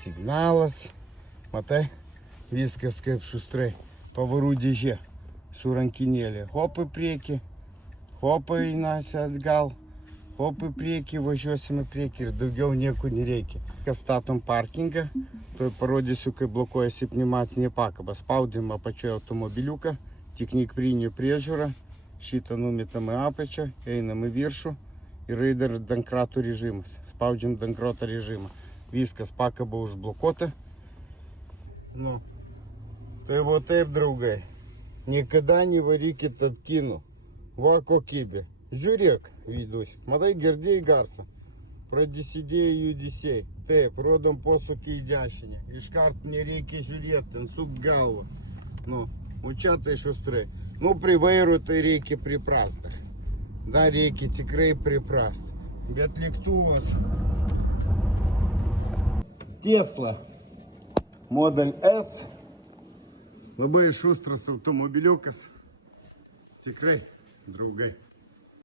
signalas. Matai, viskas kaip šustrai. Pavarų dėžė su rankinėlė. Hop į priekį, hop einasi atgal, hop į priekį, važiuosime priekį ir daugiau nieko nereikia. Kas statom parkingą, tuoj parodysiu, kaip blokuojasi pneumatinė pakaba. Spaudžiam apačioje automobiliuką, technikprinė priežiūra, šitą numetam į apačią, einam į viršų ir dar dankrato režimas. Spaudžiam dankroto režimą. Viskas, pakaba užblokuota. Nu, tai va taip, draugai. Niekada nevarykit atkinų. Va kokybė. Žiūrėk vidus. Matai, girdėjai garsą. Pradėsidėjo judesiai. Taip, rodom posūkį į dešinę. Iškart nereikia žiūrėti, ten sukt galvą. Nu, o čia tai šustrai. Nu, prie vairo tai reikia priprast dar. Dar reikia tikrai priprast. Bet lėktuvas Tesla Model S. Labai šustras automobiliukas. Tikrai, draugai.